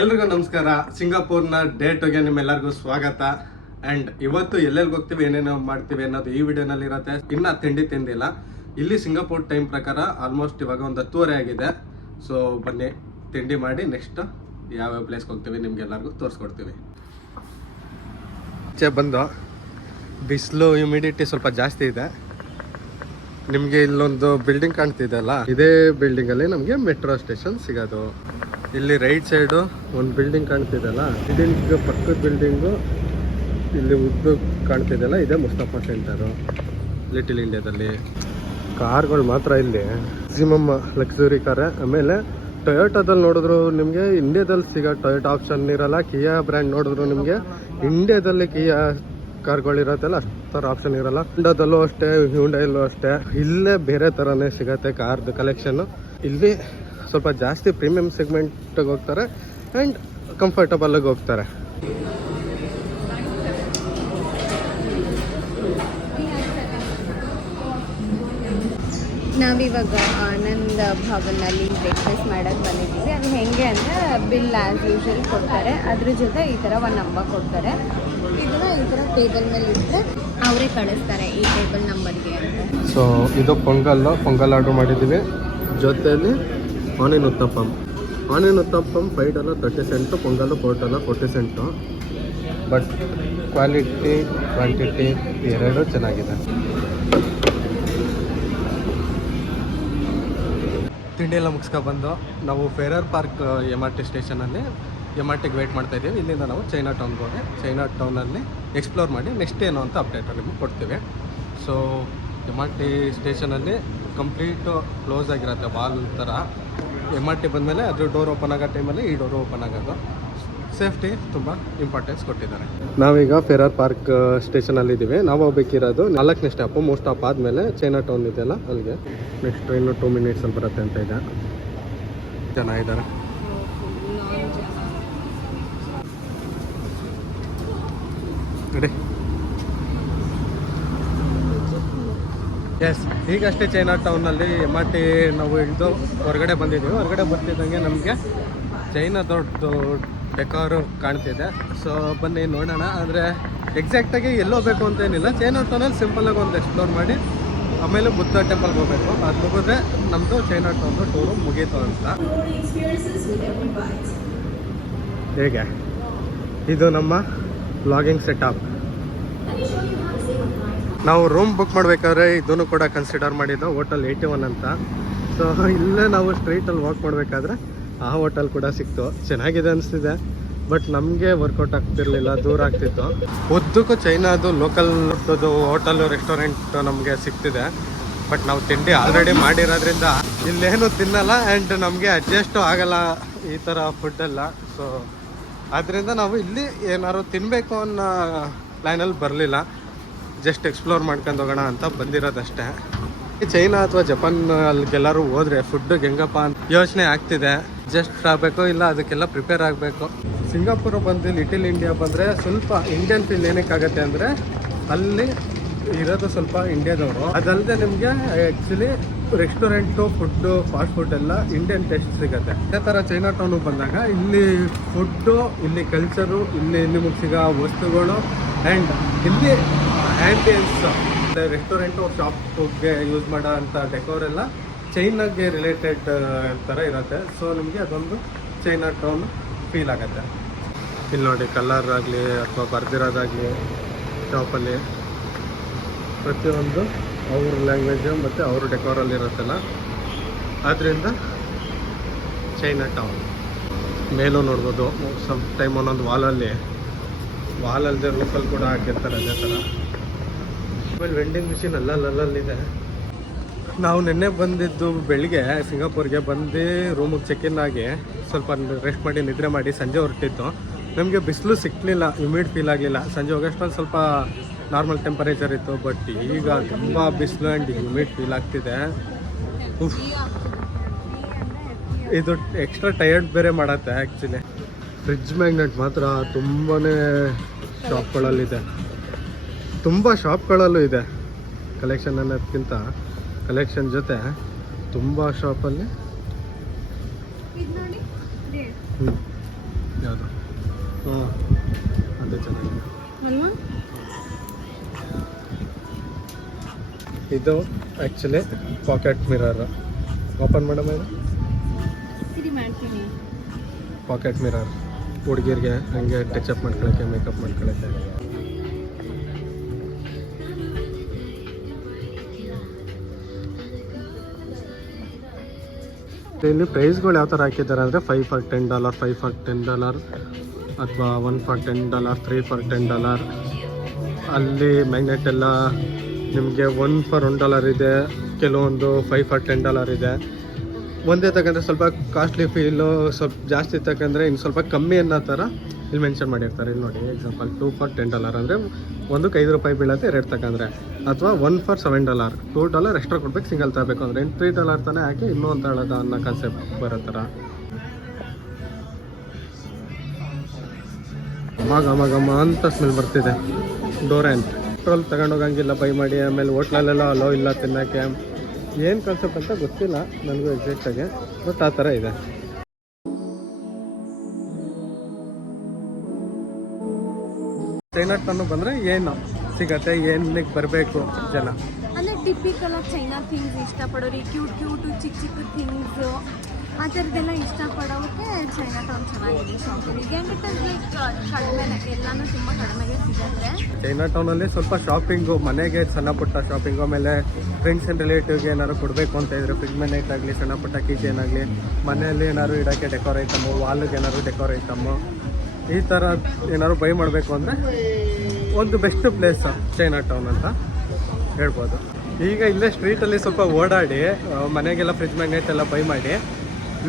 ಎಲ್ರಿಗೂ ನಮಸ್ಕಾರ. ಸಿಂಗಾಪುರ್ನ ಡೇ ಟುಗೆ ನಿಮ್ಮೆಲ್ಲರಿಗೂ ಸ್ವಾಗತ. ಅಂಡ್ ಇವತ್ತು ಎಲ್ಲೆಲ್ಲಿ ಹೋಗ್ತೀವಿ, ಏನೇನೋ ಮಾಡ್ತೀವಿ ಅನ್ನೋದು ಈ ವಿಡಿಯೋನಲ್ಲಿ ಇರುತ್ತೆ. ಇನ್ನ ತಿಂಡಿ ತಿಂದಿಲ್ಲ. ಇಲ್ಲಿ ಸಿಂಗಾಪುರ್ ಟೈಮ್ ಪ್ರಕಾರ ಆಲ್ಮೋಸ್ಟ್ ಇವಾಗ ಒಂದು 10:30 ಆಗಿದೆ. ಸೊ ಬನ್ನಿ ತಿಂಡಿ ಮಾಡಿ ನೆಕ್ಸ್ಟ್ ಯಾವ್ಯಾವ ಪ್ಲೇಸ್ಗೆ ಹೋಗ್ತೀವಿ ನಿಮ್ಗೆಲ್ಲರಿಗೂ ತೋರಿಸ್ಕೊಡ್ತೀವಿ. ಬಂದು ಬಿಸಿಲು ಹ್ಯುಮಿಡಿಟಿ ಸ್ವಲ್ಪ ಜಾಸ್ತಿ ಇದೆ. ನಿಮಗೆ ಇಲ್ಲೊಂದು ಬಿಲ್ಡಿಂಗ್ ಕಾಣ್ತಿದೆ ಅಲ್ಲ, ಇದೇ ಬಿಲ್ಡಿಂಗ್ ಅಲ್ಲಿ ನಮಗೆ ಮೆಟ್ರೋ ಸ್ಟೇಷನ್ ಸಿಗೋದು. ಇಲ್ಲಿ ರೈಟ್ ಸೈಡು ಒಂದು ಬಿಲ್ಡಿಂಗ್ ಕಾಣ್ತಿದೆಯಲ್ಲ, ಬಿಲ್ಡಿಂಗ್ ಪಕ್ಕದ ಬಿಲ್ಡಿಂಗು ಇಲ್ಲಿ ಉದ್ದು ಕಾಣ್ತಿದೆಯಲ್ಲ, ಇದೇ ಮುಸ್ತಫಾ ಸೆಂಟರು ಲಿಟಲ್ ಇಂಡಿಯಾದಲ್ಲಿ. ಕಾರ್ಗಳು ಮಾತ್ರ ಇಲ್ಲಿ ಮ್ಯಾಕ್ಸಿಮಮ್ ಲಕ್ಸುರಿ ಕಾರೇ. ಆಮೇಲೆ ಟೊಯೋಟಾದಲ್ಲಿ ನೋಡಿದ್ರು ನಿಮಗೆ ಇಂಡಿಯಾದಲ್ಲಿ ಸಿಗೋ ಟೊಯೋಟಾ ಆಪ್ಷನ್ ಇರಲ್ಲ. ಕಿಯಾ ಬ್ರ್ಯಾಂಡ್ ನೋಡಿದ್ರು ನಿಮಗೆ ಇಂಡಿಯಾದಲ್ಲಿ ಕಿಯಾ ಕಾರ್ಗಳಿರತ್ತಲ್ಲ ಅಷ್ಟರ ಆಪ್ಷನ್ ಇರಲ್ಲ. ಹೋಂಡಾದಲ್ಲೂ ಅಷ್ಟೇ, ಹ್ಯುಂಡೈಯಲ್ಲೂ ಅಷ್ಟೇ. ಇಲ್ಲೇ ಬೇರೆ ಥರನೇ ಸಿಗತ್ತೆ ಕಾರ್ದು ಕಲೆಕ್ಷನ್ನು. ಇಲ್ಲಿ ಸ್ವಲ್ಪ ಜಾಸ್ತಿ ಪ್ರೀಮಿಯಂ ಸೆಗ್ಮೆಂಟ್ಗೆ ಹೋಗ್ತಾರೆ ಆ್ಯಂಡ್ ಕಂಫರ್ಟಬಲ್ಗೆ ಹೋಗ್ತಾರೆ. ನಾವಿವಾಗ ಆನಂದ್ ಭವನಲ್ಲಿ ಬ್ರೇಕ್ಫಾಸ್ಟ್ ಮಾಡೋಕ್ಕೆ ಬಂದಿದ್ದೀವಿ. ಅದು ಹೇಗೆ ಅಂದರೆ ಬಿಲ್ ಆ್ಯಸ್ ಯೂಶುವಲ್ ಕೊಡ್ತಾರೆ, ಅದ್ರ ಜೊತೆ ಈ ಥರ ಒಂದು ನಂಬರ್ ಕೊಡ್ತಾರೆ. ಇದನ್ನ ಈ ಥರ ಟೇಬಲ್ ಮೇಲೆ ಇಟ್ಟರೆ ಅವರೇ ಕಳಿಸ್ತಾರೆ ಈ ಟೇಬಲ್ ನಂಬರ್ಗೆ ಅಂತ. ಸೊ ಇದು ಪೊಂಗಲ್ ಆರ್ಡ್ರ್ ಮಾಡಿದ್ದೀವಿ. ಜೊತೆಯಲ್ಲಿ onion uttapam $5 30 cent, pongal $4 40 cent. But quality quantity ಎರಡೂ ಚೆನ್ನಾಗಿದೆ. ತಿಂಡಿ ಎಲ್ಲ ಮುಗಿಸ್ಕೊಬಂದು ನಾವು ಫೆರರ್ ಪಾರ್ಕ್ MRT ಸ್ಟೇಷನಲ್ಲಿ MRTಗೆ ವೆಯ್ಟ್ ಮಾಡ್ತಾಯಿದ್ದೀವಿ. ಇಲ್ಲಿಂದ ನಾವು ಚೈನಾ ಟೌನ್ಗೆ ಹೋಗಿ ಚೈನಾ ಟೌನಲ್ಲಿ ಎಕ್ಸ್ಪ್ಲೋರ್ ಮಾಡಿ ನೆಕ್ಸ್ಟ್ ಏನು ಅಂತ ಅಪ್ಡೇಟ್ ನಿಮಗೆ ಕೊಡ್ತೀವಿ. ಸೊ MRT ಸ್ಟೇಷನಲ್ಲಿ ಕಂಪ್ಲೀಟು ಕ್ಲೋಸ್ ಆಗಿರುತ್ತೆ, ವಾಲ್ ಥರ. MRT ಬಂದಮೇಲೆ ಅದ್ರ ಡೋರ್ ಓಪನ್ ಆಗೋ ಟೈಮಲ್ಲಿ ಈ ಡೋರ್ ಓಪನ್ ಆಗೋದು. ಸೇಫ್ಟಿ ತುಂಬ ಇಂಪಾರ್ಟೆನ್ಸ್ ಕೊಟ್ಟಿದ್ದಾರೆ. ನಾವೀಗ ಫೆರರ್ ಪಾರ್ಕ್ ಸ್ಟೇಷನಲ್ಲಿದ್ದೀವಿ. ನಾವು ಹೋಗ್ಬೇಕಿರೋದು 4ನೇ ಸ್ಟಾಪು. 3 ಸ್ಟಾಪ್ ಆದಮೇಲೆ ಚೈನಾ ಟೌನ್ ಇದೆಯಲ್ಲ ಅಲ್ಲಿಗೆ. ನೆಕ್ಸ್ಟ್ ಇನ್ನು 2 ಮಿನಿಟ್ಸಲ್ಲಿ ಬರುತ್ತೆ ಅಂತ ಇದೆ. ಚೆನ್ನಾಗಿದ್ದಾರೆ. ರೆಡಿ? ಎಸ್, ಈಗಷ್ಟೇ ಚೈನಾ ಟೌನಲ್ಲಿ MRT ನಾವು ಇಳಿದು ಹೊರಗಡೆ ಬಂದಿದ್ದೀವಿ. ಹೊರಗಡೆ ಬರ್ತಿದ್ದಂಗೆ ನಮಗೆ ಚೈನಾ ದೊಡ್ಡ ಡೆಕೋರ್ ಕಾಣ್ತಿದೆ. ಸೊ ಬನ್ನಿ ನೋಡೋಣ. ಅಂದರೆ ಎಕ್ಸಾಕ್ಟಾಗಿ ಎಲ್ಲೋಗ್ಬೇಕು ಅಂತ ಏನಿಲ್ಲ, ಚೈನಾ ಟೌನಲ್ಲಿ ಸಿಂಪಲಾಗಿ ಒಂದು ಎಕ್ಸ್ಪ್ಲೋರ್ ಮಾಡಿ ಆಮೇಲೆ ಬುದ್ಧ ಟೆಂಪಲ್ಗೆ ಹೋಗಬೇಕು. ಅದು ಮುಗಿದ್ರೆ ನಮ್ಮದು ಚೈನಾ ಟೌನ್ದು ಟೂರು ಮುಗೀತು ಅಂತ. ಹೇಗೆ ಇದು ನಮ್ಮ ವ್ಲಾಗಿಂಗ್ ಸೆಟಪ್. ನಾವು ರೂಮ್ ಬುಕ್ ಮಾಡಬೇಕಾದ್ರೆ ಇದನ್ನು ಕೂಡ ಕನ್ಸಿಡರ್ ಮಾಡಿದ್ದು, ಹೋಟೆಲ್ 81 ಅಂತ. ಸೊ ಇಲ್ಲೇ ನಾವು ಸ್ಟ್ರೀಟಲ್ಲಿ ವಾಕ್ ಮಾಡಬೇಕಾದ್ರೆ ಆ ಹೋಟೆಲ್ ಕೂಡ ಸಿಕ್ತು. ಚೆನ್ನಾಗಿದೆ ಅನಿಸ್ತಿದೆ, ಬಟ್ ನಮಗೆ ವರ್ಕೌಟ್ ಆಗ್ತಿರ್ಲಿಲ್ಲ, ದೂರ ಆಗ್ತಿತ್ತು. ಉದ್ದಕ್ಕೂ ಚೈನಾದು ಲೋಕಲ್ ಹೋಟೆಲು ರೆಸ್ಟೋರೆಂಟ್ ನಮಗೆ ಸಿಗ್ತಿದೆ. ಬಟ್ ನಾವು ತಿಂಡಿ ಆಲ್ರೆಡಿ ಮಾಡಿರೋದ್ರಿಂದ ಇಲ್ಲೇನು ತಿನ್ನಲ್ಲ ಆ್ಯಂಡ್ ನಮಗೆ ಅಡ್ಜಸ್ಟು ಆಗಲ್ಲ ಈ ಥರ ಫುಡ್ಡೆಲ್ಲ. ಸೊ ಆದ್ದರಿಂದ ನಾವು ಇಲ್ಲಿ ಏನಾದ್ರು ತಿನ್ನಬೇಕು ಅನ್ನೋ ಪ್ಲ್ಯಾನಲ್ಲಿ ಬರಲಿಲ್ಲ, ಜಸ್ಟ್ ಎಕ್ಸ್ಪ್ಲೋರ್ ಮಾಡ್ಕೊಂಡು ಹೋಗೋಣ ಅಂತ ಬಂದಿರೋದಷ್ಟೇ. ಚೈನಾ ಅಥವಾ ಜಪಾನ್ ಅಲ್ಲಿಗೆಲ್ಲರೂ ಹೋದರೆ ಫುಡ್ಡಿಗೆ ಹೆಂಗಪ್ಪ ಅಂತ ಯೋಚನೆ ಆಗ್ತಿದೆ. ಜಸ್ಟ್ ಆಗಬೇಕು, ಇಲ್ಲ ಅದಕ್ಕೆಲ್ಲ ಪ್ರಿಪೇರ್ ಆಗಬೇಕು. ಸಿಂಗಾಪುರ ಬಂದು ಲಿಟಲ್ ಇಂಡಿಯಾ ಬಂದರೆ ಸ್ವಲ್ಪ ಇಂಡಿಯನ್ ಫೀಲ್ ಏನಕ್ಕಾಗತ್ತೆ ಅಂದರೆ ಅಲ್ಲಿ ಇರೋದು ಸ್ವಲ್ಪ ಇಂಡಿಯಾದವರು. ಅದಲ್ಲದೆ ನಿಮಗೆ actually restaurant, food, fast food ಎಲ್ಲ ಇಂಡಿಯನ್ ಟೇಸ್ಟ್ ಸಿಗುತ್ತೆ. ಅದೇ ಥರ ಚೈನಾ ಟೌನಿಗೆ ಬಂದಾಗ ಇಲ್ಲಿ ಫುಡ್ಡು, ಇಲ್ಲಿ ಕಲ್ಚರು, ಇಲ್ಲಿ ನಿಮಗೆ ಸಿಗೋ ವಸ್ತುಗಳು ಆ್ಯಂಡ್ ಇಲ್ಲಿ ಆ್ಯಂಬಿಯನ್ಸ್, ರೆಸ್ಟೋರೆಂಟು, ಶಾಪ್ಗೆ ಯೂಸ್ ಮಾಡೋ ಅಂಥ ಡೆಕೋರ್ ಎಲ್ಲ ಚೈನಾಗೆ ರಿಲೇಟೆಡ್ ಥರ ಇರುತ್ತೆ. ಸೊ ನಿಮಗೆ ಅದೊಂದು ಚೈನಾ ಟೌನ್ ಫೀಲ್ ಆಗುತ್ತೆ. ಇಲ್ಲಿ ನೋಡಿ, ಕಲರ್ ಆಗಲಿ ಅಥವಾ ಬರ್ದಿರೋದಾಗಲಿ ಶಾಪಲ್ಲಿ ಪ್ರತಿಯೊಂದು ಅವ್ರ ಲ್ಯಾಂಗ್ವೇಜು ಮತ್ತು ಅವ್ರ ಡೆಕೋರಲ್ಲಿ ಇರುತ್ತಲ್ಲ, ಆದ್ದರಿಂದ ಚೈನಾ ಟೌನ್. ಮೇಲೂ ನೋಡ್ಬೋದು, ಸಮ್ ಟೈಮ್ ಒಂದೊಂದು ವಾಲಲ್ಲದೆ ರೂಫಲ್ಲಿ ಕೂಡ ಹಾಕಿರ್ತಾರೆ ಅದೇ ಥರ. ಆಮೇಲೆ ವೆಂಡಿಂಗ್ ಮಿಷಿನ್ ಅಲ್ಲಲ್ಲಿದೆ. ನಾವು ನಿನ್ನೆ ಬಂದಿದ್ದು ಬೆಳಿಗ್ಗೆ ಸಿಂಗಾಪುರ್ಗೆ ಬಂದು ರೂಮಿಗೆ ಚೆಕ್-ಇನ್ ಆಗಿ ಸ್ವಲ್ಪ ರೆಸ್ಟ್ ಮಾಡಿ ನಿದ್ರೆ ಮಾಡಿ ಸಂಜೆ ಹೊರಟಿತ್ತು. ನಮಗೆ ಬಿಸಿಲು ಸಿಕ್ಕಲಿಲ್ಲ, ಹ್ಯುಮಿಡ್ ಫೀಲ್ ಆಗಲಿಲ್ಲ. ಸಂಜೆ ಹೋಗೋಷ್ಟರಲ್ಲಿ ಸ್ವಲ್ಪ ನಾರ್ಮಲ್ ಟೆಂಪರೇಚರ್ ಇತ್ತು. ಬಟ್ ಈಗ ತುಂಬ ಬಿಸಿಲು ಆ್ಯಂಡ್ ಹ್ಯುಮಿಡ್ ಫೀಲ್ ಆಗ್ತಿದೆ. ಇದು ಎಕ್ಸ್ಟ್ರಾ ಟಯರ್ಡ್ ಬೇರೆ ಮಾಡತ್ತೆ ಆ್ಯಕ್ಚುಲಿ. ಫ್ರಿಡ್ಜ್ ಮ್ಯಾಗ್ನೆಟ್ ಮಾತ್ರ ತುಂಬಾ ಶಾಪ್ಗಳಲ್ಲಿದೆ, ತುಂಬ ಶಾಪ್ಗಳಲ್ಲೂ ಇದೆ. ಕಲೆಕ್ಷನ್ ಅನ್ನೋದಕ್ಕಿಂತ ಕಲೆಕ್ಷನ್ ಜೊತೆ ತುಂಬ ಶಾಪಲ್ಲಿ ಯಾವುದು ಹ್ಞೂ ಅದೇ ಚೆನ್ನಾಗಿದೆ. ಅಲ್ವಾ? ಇದು ಆ್ಯಕ್ಚುಲಿ ಪಾಕೆಟ್ ಮಿರರ್. ಓಪನ್ ಮಾಡಮ್ಮ ಇದು ಸರಿ ಮಾಡ್ತೀನಿ. ಪಾಕೆಟ್ ಮಿರರ್ ಹುಡುಗಿರಿಗೆ ಹಂಗೆ ಟಚಪ್ ಮಾಡ್ಕೊಳ್ಳೋಕ್ಕೆ, ಮೇಕಪ್ ಮಾಡ್ಕೊಳ್ಳೋಕ್ಕೆ. ಇಲ್ಲಿ ಪ್ರೈಸ್ಗಳು ಯಾವ ಥರ ಹಾಕಿದ್ದಾರೆ ಅಂದರೆ $5 for $10, $5 for $10 ಅಥವಾ $1 for $10, $3 for $10. ಅಲ್ಲಿ ಮ್ಯಾಗ್ನೆಟ್ ಎಲ್ಲ ನಿಮಗೆ $1 for $1 ಇದೆ, ಕೆಲವೊಂದು $5 for $10 ಇದೆ. ಒಂದೇ ತಗೊಂಡ್ರೆ ಸ್ವಲ್ಪ ಕಾಸ್ಟ್ಲಿ ಫೀಲು, ಸ್ವಲ್ಪ ಜಾಸ್ತಿ ತಗೊಂಡ್ರೆ ಇನ್ನು ಸ್ವಲ್ಪ ಕಮ್ಮಿ ಅನ್ನೋ ಥರ ಇಲ್ಲಿ ಮೆನ್ಷನ್ ಮಾಡಿರ್ತಾರೆ. ಇಲ್ಲಿ ನೋಡಿ ಎಕ್ಸಾಂಪಲ್ $2 for $10 ಅಂದರೆ ಒಂದಕ್ಕೆ ₹5 ಬೀಳುತ್ತೆ, 2 ತಗೊಂಡ್ರೆ. ಅಥವಾ $1 for $7, $2 ಎಕ್ಸ್ಟ್ರಾ ಕೊಡ್ಬೇಕು ಸಿಂಗಲ್ ತಗೋಬೇಕು ಅಂದರೆ. ಇನ್ನು $3 ತಾನೇ ಹಾಕಿ ಇನ್ನೂ ಒಂದು ತಗೊಳ್ಳೋದ ಅನ್ನೋ ಕಾನ್ಸೆಪ್ಟ್ ಬರೋ ಥರ. ಘಮ ಅಂತ ಸ್ಮೆಲ್ ಬರ್ತಿದೆ. ಡೋರೆಂಟ್ ಪೆಟ್ರೋಲ್ ತಗೊಂಡೋಗಂಗಿಲ್ಲ ಬೈ ಮಾಡಿ. ಆಮೇಲೆ ಹೋಟ್ಲಲ್ಲೆಲ್ಲ ಅಲೋ ಇಲ್ಲ ತಿನ್ನೋಕ್ಕೆ. ಏನು ಕಾನ್ಸೆಪ್ಟ್ ಅಂತ ಗೊತ್ತಿಲ್ಲ ನನಗೂ ಎಕ್ಸಾಕ್ಟಾಗಿ, ಬಟ್ ಆ ಥರ ಇದೆ. ಚೈನಾ ಟೌನ್ ಬಂದರೆ ಏನು ಸಿಗತ್ತೆ, ಏನಕ್ಕೆ ಬರಬೇಕು ಜನ? ಅಂದರೆ ಟಿಪಿಕಲ್ ಆಗಿ ಚೈನಾ ಥಿಂಗ್ಸ್ ಇಷ್ಟಪಡೋರು, ಕ್ಯೂಟ್ ಚಿಕ್ಕ ಚಿಕ್ಕ ಥಿಂಗ್ಸು ಆ ಥರದ್ದೆಲ್ಲ ಇಷ್ಟಪಡೋಕ್ಕೆ ಚೈನಾ ಟೌನ್ ಚೆನ್ನಾಗಿದೆ ಶಾಪಿಂಗಿಗೆ. ಲೈಕ್ ಕಡಿಮೆನೆ, ಎಲ್ಲನೂ ತುಂಬ ಕಡಿಮೆಗೆ ಸಿಗುತ್ತೆ. ಚೈನಾ ಟೌನಲ್ಲಿ ಸ್ವಲ್ಪ ಶಾಪಿಂಗು, ಮನೆಗೆ ಸಣ್ಣ ಪುಟ್ಟ ಶಾಪಿಂಗು, ಆಮೇಲೆ ಫ್ರೆಂಡ್ಸ್ ಆ್ಯಂಡ್ ರಿಲೇಟಿವ್ಗೆ ಏನಾದ್ರು ಕೊಡಬೇಕು ಅಂತ ಇದ್ರೆ ಫ್ರಿಜ್ ಮ್ಯಾಗ್ನೆಟ್ ಆಗಲಿ, ಸಣ್ಣ ಪುಟ್ಟ ಕೀಚೇನ್ ಆಗಲಿ, ಮನೆಯಲ್ಲಿ ಏನಾದ್ರು ಇಡೋಕ್ಕೆ ಡೆಕೋರ್ ಐಟಮು, ವಾಲ್ಗೆ ಏನಾದ್ರು ಡೆಕೋರ್ ಐಟಮು, ಈ ಥರ ಏನಾದ್ರು ಬೈ ಮಾಡಬೇಕು ಅಂದರೆ ಒಂದು ಬೆಸ್ಟ್ ಪ್ಲೇಸ್ ಚೈನಾ ಟೌನ್ ಅಂತ ಹೇಳ್ಬೋದು. ಈಗ ಇಲ್ಲೇ ಸ್ಟ್ರೀಟಲ್ಲಿ ಸ್ವಲ್ಪ ಓಡಾಡಿ ಮನೆಗೆಲ್ಲ ಫ್ರಿಜ್ ಮ್ಯಾಗ್ನೆಟ್ ಎಲ್ಲ ಬೈ ಮಾಡಿ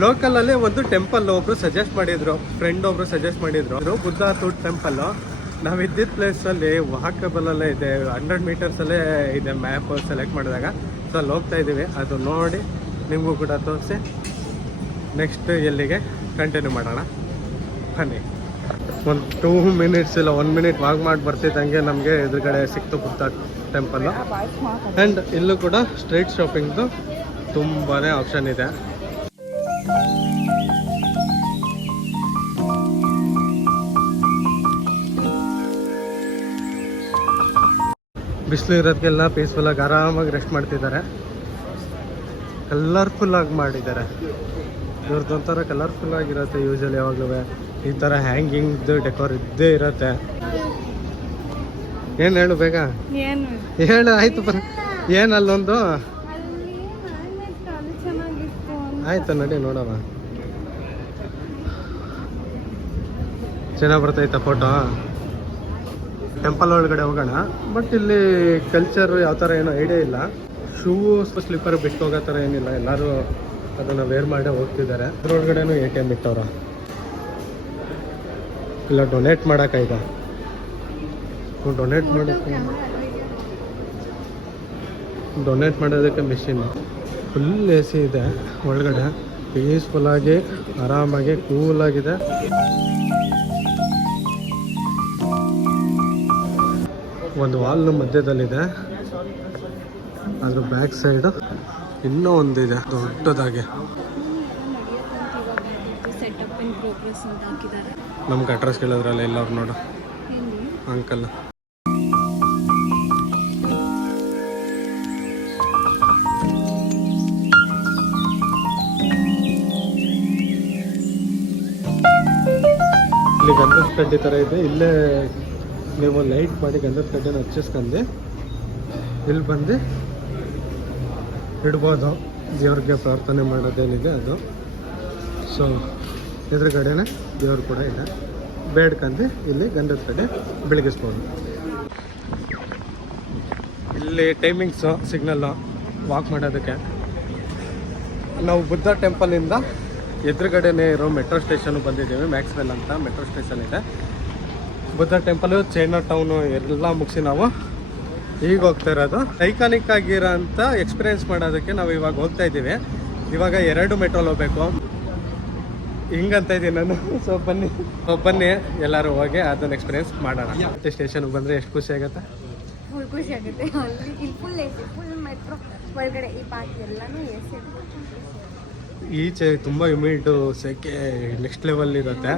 ಲೋಕಲಲ್ಲಿ ಒಂದು ಟೆಂಪಲ್ ಒಬ್ಬರು ಸಜೆಸ್ಟ್ ಮಾಡಿದರು, ಫ್ರೆಂಡ್ ಒಬ್ಬರು ಸಜೆಸ್ಟ್ ಮಾಡಿದರು, ಬುದ್ಧ ತೂಟ್ ಟೆಂಪಲ್ಲು. ನಾವು ಇದ್ದಿದ್ದ ಪ್ಲೇಸಲ್ಲಿ ವಾಕಬಲಲ್ಲೇ ಇದೆ, 100 ಮೀಟರ್ಸಲ್ಲೇ ಇದೆ ಮ್ಯಾಪ್ ಸೆಲೆಕ್ಟ್ ಮಾಡಿದಾಗ. ಸೊ ಅಲ್ಲಿ ಹೋಗ್ತಾ ಇದ್ದೀವಿ, ಅದು ನೋಡಿ ನಿಮಗೂ ಕೂಡ ತೋರಿಸಿ ನೆಕ್ಸ್ಟ್ ಎಲ್ಲಿಗೆ ಕಂಟಿನ್ಯೂ ಮಾಡೋಣ ಬನ್ನಿ. ಒಂದು 2 minutes ಇಲ್ಲ 1 minute ವಾಕ್ ಮಾಡಿ ಬರ್ತಿದ್ದಂಗೆ ನಮಗೆ ಎದುರುಗಡೆ ಸಿಕ್ತು ಬುದ್ಧ ಟೆಂಪಲ್ಲು. ಆ್ಯಂಡ್ ಇಲ್ಲೂ ಕೂಡ ಸ್ಟ್ರೀಟ್ ಶಾಪಿಂಗ್ದು ತುಂಬಾ ಆಪ್ಷನ್ ಇದೆ. ಬಿಸಿಲು ಇರೋದಕ್ಕೆಲ್ಲ ಪೀಸ್ಫುಲ್ಲಾಗಿ ಆರಾಮಾಗಿ ರೆಸ್ಟ್ ಮಾಡ್ತಿದ್ದಾರೆ. ಕಲರ್ಫುಲ್ಲಾಗಿ ಮಾಡಿದ್ದಾರೆ. ಇವ್ರದ್ದು ಒಂಥರ ಕಲರ್ಫುಲ್ಲಾಗಿರುತ್ತೆ. ಯೂಶಲಿ ಯಾವಾಗಲೂ ಈ ಥರ ಹ್ಯಾಂಗಿಂಗ್ದು ಡೆಕೋರ್ ಇದ್ದೇ ಇರುತ್ತೆ. ಏನು ಹೇಳು ಬೇಗ ಏನು ಹೇಳು. ಆಯಿತು ಏನು ಅಲ್ಲೊಂದು ಆಯಿತು ನಡಿ ನೋಡವ. ಚೆನ್ನಾಗಿ ಬರ್ತೈತ ಫೋಟೋ. ಟೆಂಪಲ್ ಒಳಗಡೆ ಹೋಗೋಣ, ಬಟ್ ಇಲ್ಲಿ ಕಲ್ಚರ್ ಯಾವ ಥರ ಏನೋ ಐಡಿಯಾ ಇಲ್ಲ. ಶೂ ಸ್ಲಿಪ್ಪರ್ ಬಿಟ್ಟು ಹೋಗೋ ಥರ ಏನಿಲ್ಲ, ಎಲ್ಲರೂ ಅದನ್ನು ವೇರ್ ಮಾಡೇ ಹೋಗ್ತಿದ್ದಾರೆ. ಅದ್ರೊಳಗಡೆನೂ ATM ಬಿಟ್ಟವ್ರ. ಇಲ್ಲ ಡೊನೇಟ್ ಮಾಡೋಕ್ಕಾಯ್ತಾ? ಡೊನೇಟ್ ಮಾಡೋದಕ್ಕೆ ಮಿಷಿನ್. ಫುಲ್ AC ಇದೆ ಒಳಗಡೆ, ಪೀಸ್ಫುಲ್ಲಾಗಿ ಆರಾಮಾಗಿ ಕೂಲಾಗಿದೆ. ಒಂದು ವಾಲ್ನ ಮಧ್ಯದಲ್ಲಿದೆ, ಅದ್ರ ಬ್ಯಾಕ್ ಸೈಡ್ ಇನ್ನೂ ಒಂದಿದೆ ದೊಡ್ಡದಾಗಿ. ಸೆಟಪ್ ಇನ್ ಪ್ರೋಗ್ರೆಸ್ ಅಂತ ಹಾಕಿದ್ದಾರೆ. ನಮ್ಗೆ ಅಡ್ರೆಸ್ ಕೇಳಿದ್ರಲ್ಲ ಎಲ್ಲವ್ರು ನೋಡು ಅಂಕಲ್. ಇಲ್ಲಿ ಗಂಧದ ಕಡ್ಡಿ ಥರ ಇದೆ. ಇಲ್ಲೇ ನೀವು ಲೈಟ್ ಮಾಡಿ ಗಂಧದ ಕಡ್ಡಿನ ಹಚ್ಚಿಸ್ಕೊಂಡು ಇಲ್ಲಿ ಬಂದು ಇಡ್ಬೋದು. ದೇವ್ರಿಗೆ ಪ್ರಾರ್ಥನೆ ಮಾಡೋದೇನಿದೆ ಅದು. ಸೊ ಎದುರುಗಡೆನೆ ದೇವ್ರು ಕೂಡ ಇದೆ. ಬೇಡ್ಕಂಡು ಇಲ್ಲಿ ಗಂಧದ ಕಡ್ಡಿ ಬೆಳಗಿಸ್ಬೋದು. ಇಲ್ಲಿ ಟೈಮಿಂಗ್ಸು ಸಿಗ್ನಲ್ಲು ವಾಕ್ ಮಾಡೋದಕ್ಕೆ. ನಾವು ಬುದ್ಧ ಟೆಂಪಲಿಂದ ಎದುರುಗಡೆನೇ ಇರೋ ಮೆಟ್ರೋ ಸ್ಟೇಷನ್ ಬಂದಿದ್ದೀವಿ. ಮ್ಯಾಕ್ಸ್ವೆಲ್ ಅಂತ ಮೆಟ್ರೋ ಸ್ಟೇಷನ್ ಇದೆ. ಬುದ್ಧ ಟೆಂಪಲು, ಚೈನಾ ಟೌನು ಎಲ್ಲ ಮುಗಿಸಿ ನಾವು ಈಗ ಹೋಗ್ತಾ ಇರೋದು. ಐಕಾನಿಕ್ ಆಗಿರೋಂಥ ಎಕ್ಸ್ಪೀರಿಯೆನ್ಸ್ ಮಾಡೋದಕ್ಕೆ ನಾವು ಇವಾಗ ಹೋಗ್ತಾ ಇದ್ದೀವಿ. ಇವಾಗ 2 ಮೆಟ್ರೋಲ್ ಹೋಗ್ಬೇಕು ಹಿಂಗಂತ ಇದ್ದೀನಿ ನಾನು. ಸೊ ಬನ್ನಿ ಎಲ್ಲರೂ ಹೋಗಿ ಅದನ್ನು ಎಕ್ಸ್ಪೀರಿಯೆನ್ಸ್ ಮಾಡೋಣ. ಮತ್ತೆ ಸ್ಟೇಷನ್ಗೆ ಬಂದರೆ ಎಷ್ಟು ಖುಷಿ ಆಗುತ್ತೆ. ಫುಲ್ ಖುಷಿ ಆಗುತ್ತೆ. ಅಲ್ಲಿ ಇಲ್ಲಿ ಫುಲ್ AC, ಫುಲ್ ಮೆಟ್ರೋ ಒಳಗಡೆ ಈ ಪಾರ್ಕ್ ಎಲ್ಲನೂ AC. ಈಚೆ ತುಂಬ ಹ್ಯೂಮಿಡ್ ಸೆಕೆ ನೆಕ್ಸ್ಟ್ ಲೆವೆಲ್ ಇರುತ್ತೆ.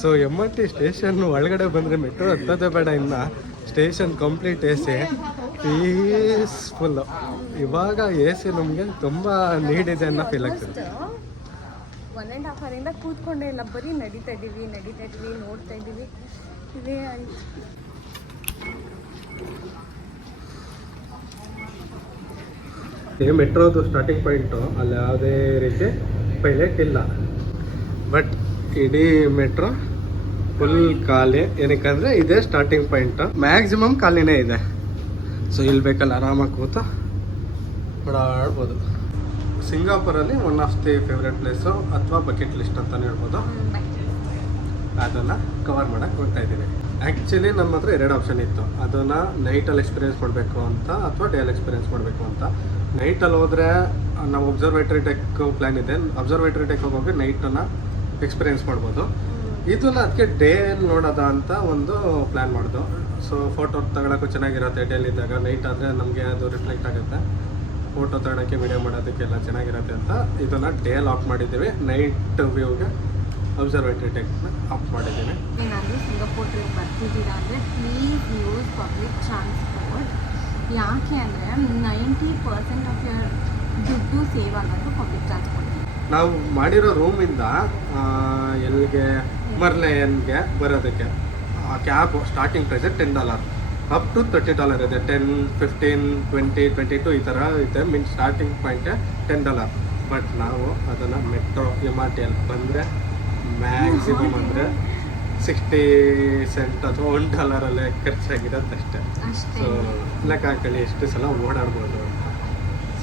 So M R T station ಒಳಗಡೆ ಬಂದರೆ ಮೆಟ್ರೋ ಹತ್ತೋದೇ ಬೇಡ, ಇನ್ನು station complete A C, peaceful. ಇವಾಗ ಎ ಸಿ ನಮಗೆ ತುಂಬ ನೀಡಿದೆ ಅನ್ನೋ ಫೀಲ್ ಆಗ್ತದೆ. 1.5 ಅವರಿಂದ ಕೂತ್ಕೊಂಡೇ ಇಲ್ಲ, ಬರೀ ನಡೀತಾ ಇದ್ದೀವಿ ನೋಡ್ತಾ ಇದ್ದೀವಿ, ಇದೇ ಆಯ್ತು. ಈಗ ಮೆಟ್ರೋದು ಸ್ಟಾರ್ಟಿಂಗ್ ಪಾಯಿಂಟು ಅಲ್ಲಿ ಯಾವುದೇ ರೀತಿ ಪೈಲಟ್ ಇಲ್ಲ, ಬಟ್ ಇಡೀ ಮೆಟ್ರೋ ಫುಲ್ ಖಾಲಿ. ಏನಕ್ಕಂದರೆ ಇದೇ ಸ್ಟಾರ್ಟಿಂಗ್ ಪಾಯಿಂಟು, ಮ್ಯಾಕ್ಸಿಮಮ್ ಖಾಲಿನೇ ಇದೆ. ಸೊ ಇಲ್ಲಿ ಬೇಕಲ್ಲ ಆರಾಮಾಗಿ ಕೂತು ಓಡಾಡ್ಬೋದು. ಸಿಂಗಾಪುರಲ್ಲಿ one of the favourite place ಅಥವಾ ಬಕೆಟ್ ಲಿಸ್ಟ್ ಅಂತಲೇ ಹೇಳ್ಬೋದು. ಅದನ್ನು ಕವರ್ ಮಾಡೋಕ್ಕೆ ಹೋಗ್ತಾ ಇದ್ದೀವಿ. ಆ್ಯಕ್ಚುಲಿ ನಮ್ಮ ಹತ್ರ 2 ಆಪ್ಷನ್ ಇತ್ತು. ಅದನ್ನು ನೈಟಲ್ಲಿ ಎಕ್ಸ್ಪೀರಿಯೆನ್ಸ್ ಮಾಡಬೇಕು ಅಂತ ಅಥವಾ ಡೇಯಲ್ಲಿ ಎಕ್ಸ್ಪೀರಿಯೆನ್ಸ್ ಮಾಡಬೇಕು ಅಂತ. ನೈಟಲ್ಲಿ ಹೋದರೆ ನಾವು ಅಬ್ಸರ್ವೇಟರಿ ಟೆಕ್ ಪ್ಲ್ಯಾನ್ ಇದೆ. ಅಬ್ಸರ್ವೇಟರಿ ಟೆಕ್ ಹೋಗಿ ನೈಟನ್ನು ಎಕ್ಸ್ಪೀರಿಯೆನ್ಸ್ ಮಾಡ್ಬೋದು. ಇದನ್ನ ಅದಕ್ಕೆ ಡೇ ನೋಡೋದ ಅಂತ ಒಂದು ಪ್ಲ್ಯಾನ್ ಮಾಡಿದ್ದು. ಸೊ ಫೋಟೋ ತಗೊಳಕ್ಕೂ ಚೆನ್ನಾಗಿರುತ್ತೆ ಡೇಲಿದ್ದಾಗ. ನೈಟ್ ಆದರೆ ನಮಗೆ ಅದು ರಿಫ್ಲೆಕ್ಟ್ ಆಗುತ್ತೆ, ಫೋಟೋ ತಗೊಳಕ್ಕೆ ವಿಡಿಯೋ ಮಾಡೋದಕ್ಕೆಲ್ಲ ಚೆನ್ನಾಗಿರುತ್ತೆ ಅಂತ ಇದನ್ನು ಡೇಲಿ ಆಫ್ ಮಾಡಿದ್ದೀವಿ. ನೈಟ್ ವ್ಯೂಗೆ ಅಬ್ಸರ್ವೇಟರಿ ಟೆಕ್ನ ಆಫ್ ಮಾಡಿದ್ದೀನಿ. ಏನಾದರೂ ಸಿಂಗಾಪುರ್ ಟ್ರಿಪ್ ಬರ್ತಿದ್ದೀರಾ ಅಂದರೆ ಪ್ಲೀಸ್ ಯೂಸ್ ಪಬ್ಲಿಕ್ ಟ್ರಾನ್ಸ್ಪೋರ್ಟ್. ಯಾಕೆ ಅಂದರೆ 90% ಆಫ್ ಯುವರ್ ದುಡ್ಡು ಸೇವ್ ಆಗೋದು ಪಬ್ಲಿಕ್ ಟ್ರಾನ್ಸ್ಪೋರ್ಟ್. ನಾವು ಮಾಡಿರೋ ರೂಮಿಂದ ಎಲ್ಲಿಗೆ ಮರ್ಲೇನ್ಗೆ ಬರೋದಕ್ಕೆ cab starting price $10 up to $30 ಇದೆ. 10, 15, 20, 22 ಈ ಥರ ಇದೆ. ಸ್ಟಾರ್ಟಿಂಗ್ ಪಾಯಿಂಟೇ $10. ಬಟ್ ನಾವು ಅದನ್ನು ಮೆಟ್ರೋ MRTಯಲ್ಲಿ ಬಂದರೆ ಮ್ಯಾಕ್ಸಿಮಮ್ ಅಂದರೆ 60 ಸೆಂಟ್ ಅಥವಾ $1 ಖರ್ಚಾಗಿರೋದು ಅಷ್ಟೇ. ಸೊ ಲೆಕ್ಕ ಹಾಕೊಳ್ಳಿ ಎಷ್ಟು ಸಲ ಓಡಾಡ್ಬೋದು.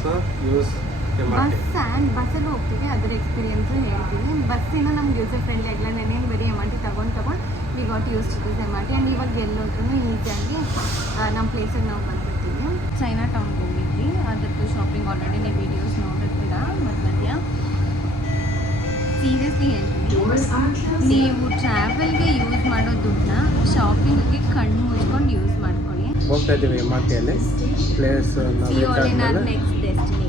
ಸೊ ಯೂಸ್ ಬಸ್ಸಲ್ಲಿ ಹೋಗ್ತೀವಿ, ಅದರ ಎಕ್ಸ್ಪೀರಿಯನ್ಸು ಹೇಳ್ತೀವಿ. ಬಸ್ಸಿನ ನಮ್ಗೆ ಯೂಸರ್ ಫ್ರೆಂಡ್ಲಿ ಆಗಿಲ್ಲ. ನೆನೆ ಬರೀ MRT ತಗೊಂಡು we got use to this MRT. And ಇವಾಗ ಎಲ್ಲೋದ್ರೂ ಈಸಿಯಾಗಿ ನಮ್ಮ ಪ್ಲೇಸಿಗೆ ನಾವು ಬಂದಿರ್ತೀವಿ. ಚೈನಾ ಟೌನ್ಗೆ ಹೋಗಿದ್ವಿ, ಅದರದ್ದು ಶಾಪಿಂಗ್ ಆಲ್ರೆಡಿ ನೀವು ವೀಡಿಯೋಸ್ ನೋಡಿರ್ತೀರ. ಮಧ್ಯ ಸೀರಿಯಸ್ಲಿ ಹೇಳ್ತೀನಿ, ನೀವು ಟ್ರಾವೆಲ್ಗೆ ಯೂಸ್ ಮಾಡೋ ದುಡ್ಡನ್ನ ಶಾಪಿಂಗ್ಗೆ ಕಣ್ಣು ಮುಚ್ಕೊಂಡು ಯೂಸ್ ಮಾಡ್ಕೊಳ್ಳಿ. ಹೋಗ್ತಾ ಇದ್ದೀವಿ MRTಯಲ್ಲಿ place See you all in our next destination.